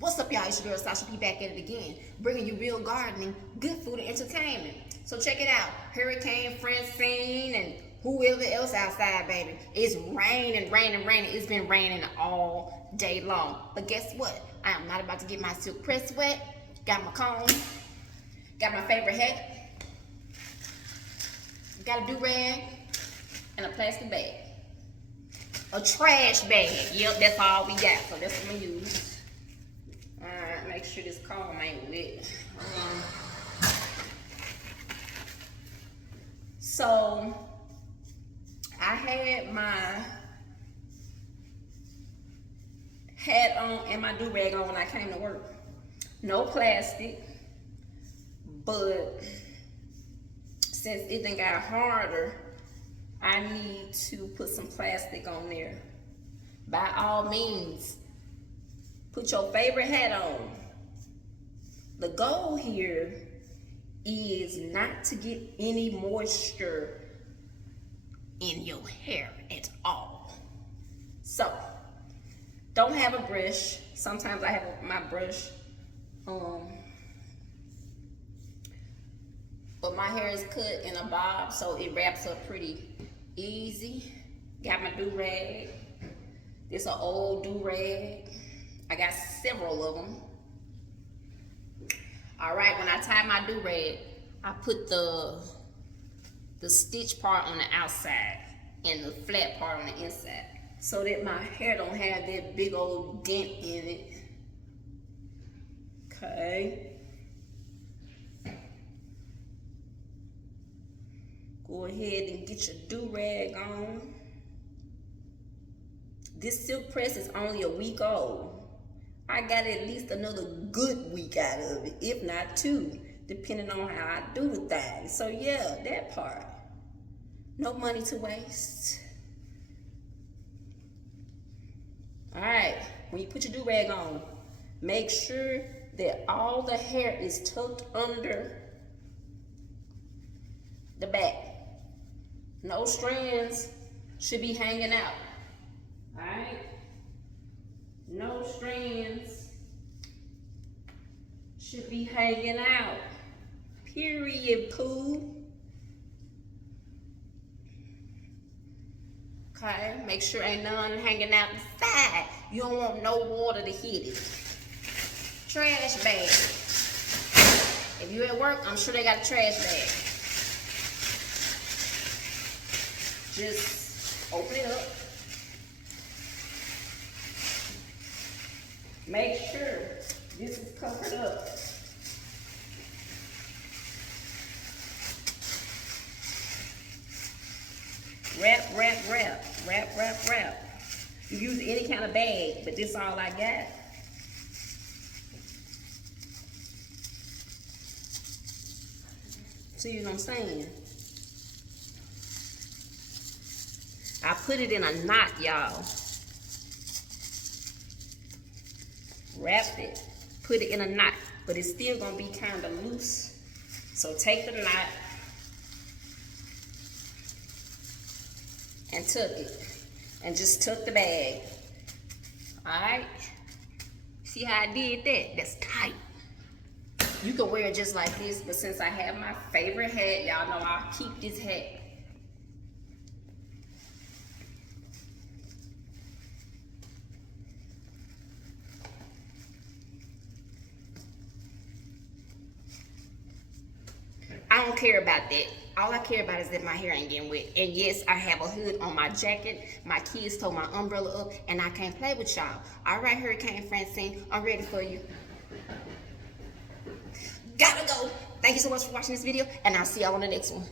What's up, y'all? It's your girl Sasha P back at it again, bringing you real gardening, good food, and entertainment. So check it out. Hurricane Francine and whoever else outside, baby. It's raining. It's been raining all day long. But guess what? I am not about to get my silk press wet. Got my comb. Got my favorite hat. Got a do-rag and a plastic bag. A trash bag. Yep, that's all we got. So that's what I'm gonna use. Alright, make sure this comb ain't wet. So I had my hat on and my do-rag on when I came to work. No plastic, but since it done got harder, I need to put some plastic on there. By all means, put your favorite hat on. The goal here is not to get any moisture in your hair at all. So, don't have a brush. Sometimes I have my brush, but my hair is cut in a bob, so it wraps up pretty easy. Got my do-rag. This an old do-rag. I got several of them. All right, when I tie my do-rag, I put the stitch part on the outside and the flat part on the inside, so that my hair don't have that big old dent in it. Okay. Go ahead and get your do-rag on. This silk press is only a week old. I got at least another good week out of it, if not 2, depending on how I do the thing. So yeah, that part. No money to waste. All right, when you put your do-rag on, make sure that all the hair is tucked under the back. No strands should be hanging out. All right? No strands should be hanging out. Period, poo. Okay, make sure ain't none hanging out the side. You don't want no water to hit it. Trash bag. If you at work, I'm sure they got a trash bag. Just open it up. Make sure this is covered up. Wrap. You use any kind of bag, but this is all I got. See what I'm saying? I put it in a knot, y'all. Wrapped it, put it in a knot, but it's still gonna be kind of loose. So take the knot and tuck it, and just tuck the bag. All right, see how I did that? That's tight. You can wear it just like this, but since I have my favorite hat, y'all know I'll keep this hat. I don't care about that. All I care about is that my hair ain't getting wet. And yes, I have a hood on my jacket. My kids tore my umbrella up, and I can't play with y'all. All right, Hurricane Francine, I'm ready for you. Gotta go. Thank you so much for watching this video, and I'll see y'all on the next one.